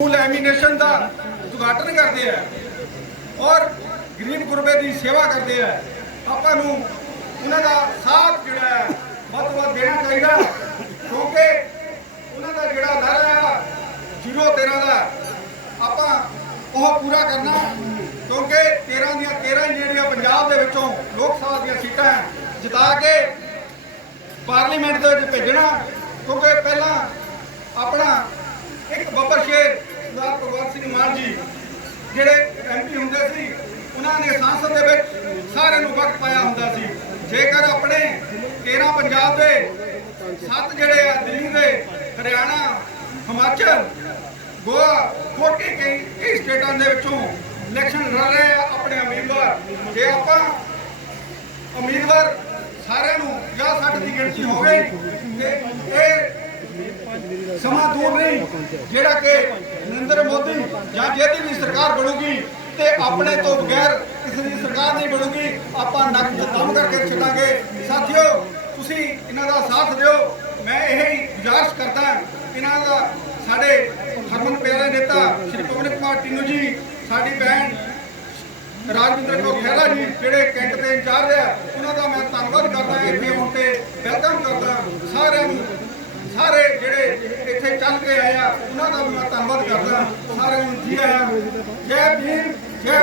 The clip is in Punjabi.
ਲੈਮੀਨੇਸ਼ਨ ਦਾ ਉਦਘਾਟਨ ਕਰਦੇ ਆ ਔਰ ਗਰੀਬ ਗੁਰਬੇ ਦੀ ਸੇਵਾ ਕਰਦੇ ਆ। ਆਪਾਂ ਨੂੰ ਉਹਨਾਂ ਦਾ ਸਾਥ ਜਿਹੜਾ ਹੈ ਵੱਧ ਵੱਧ ਦੇਣਾ ਚਾਹੀਦਾ ਕਿਉਂਕਿ ਉਹਨਾਂ ਦਾ ਜਿਹੜਾ ਨਾਰਾ ਆ ਜ਼ੀਰੋ 13 ਦਾ ਆਪਾਂ ਉਹ ਪੂਰਾ ਕਰਨਾ ਕਿਉਂਕਿ 13 ਦੀਆਂ 13 ਹੀ ਜਿਹੜੀਆਂ ਪੰਜਾਬ ਦੇ ਵਿੱਚੋਂ ਲੋਕ ਸਭਾ ਦੀਆਂ ਸੀਟਾਂ ਹੈ, ਜਿਤਾ ਕੇ ਪਾਰਲੀਮੈਂਟ ਦੇ ਵਿੱਚ ਭੇਜਣਾ ਕਿਉਂਕਿ ਐਮਪੀ ਹੁੰਦੇ ਸੀ, ਉਹਨਾਂ ਨੇ ਸੰਸਦ ਦੇ ਵਿੱਚ ਸਾਰਿਆਂ ਨੂੰ ਵਕਤ ਪਾਇਆ ਹੁੰਦਾ ਸੀ। ਜੇਕਰ ਆਪਣੇ 13 ਪੰਜਾਬ ਦੇ ਸੱਤ ਜਿਹੜੇ ਆ, ਦਿੱਲੀ ਦੇ, ਹਰਿਆਣਾ, ਹਿਮਾਚਲ, ਗੋਆ, ਹੋਰ ਕਈ ਕਈ ਸਟੇਟਾਂ ਦੇ ਵਿੱਚੋਂ ਇਲੈਕਸ਼ਨ ਲੜ ਰਹੇ ਆ ਆਪਣੇ ਉਮੀਦਵਾਰ। ਜੇ ਆਪਾਂ ਉਮੀਦਵਾਰ ਸਾਰਿਆਂ ਨੂੰ 50 60 ਦੀ ਗਿਣਤੀ ਹੋਵੇ, ਤੇ ਇਹ ਸਮਾਂ ਦੂਰ ਨਹੀਂ, ਜਿਹੜਾ ਕਿ ਨਰਿੰਦਰ ਮੋਦੀ ਜਾਂ ਜਿਹਦੀ ਵੀ ਸਰਕਾਰ ਬਣੂਗੀ ਤੇ ਆਪਣੇ ਤੋਂ ਬਗੈਰ ਕਿਸੇ ਦੀ ਸਰਕਾਰ ਨਹੀਂ ਬਣੂਗੀ, ਆਪਾਂ ਨੱਕ ਦਮ ਕਰਕੇ ਛੱਡਾਂਗੇ ਸਾਥੀਓ, ਤੁਸੀਂ ਇਹਨਾਂ ਦਾ ਸਾਥ ਦਿਓ। ਮੈਂ ਇਹ ਹੀ ਗੁਜ਼ਾਰਿਸ਼ ਕਰਦਾ ਇਹਨਾਂ ਦਾ ਸਾਡੇ ਹਰਮਨ ਪਿਆਰੇ ਨੇਤਾ ਸ਼੍ਰੀ ਪਵਨ ਕੁਮਾਰ ਟਿੰਨੂ ਜੀ, ਸਾਡੀ ਭੈਣ ਰਾਜਵਿੰਦਰ ਕੌਰ ਖਹਿਰਾ ਜੀ, ਜਿਹੜੇ ਕੈਂਟ ਦੇ ਇੰਚਾਰਜ ਆ, ਉਹਨਾਂ ਦਾ ਮੈਂ ਧੰਨਵਾਦ ਕਰਦਾ ਇੱਥੇ ਆਉਣ ਤੇ ਵੈਲਕਮ ਕਰਦਾ ਸਾਰਿਆਂ ਨੂੰ। ਦਾ ਧੰਨਵਾਦ ਕਰਦਾ ਸਾਰਿਆਂ ਨੂੰ ਜੀ ਆਇਆਂ ਜੈ ਭੀਮ ਜੈ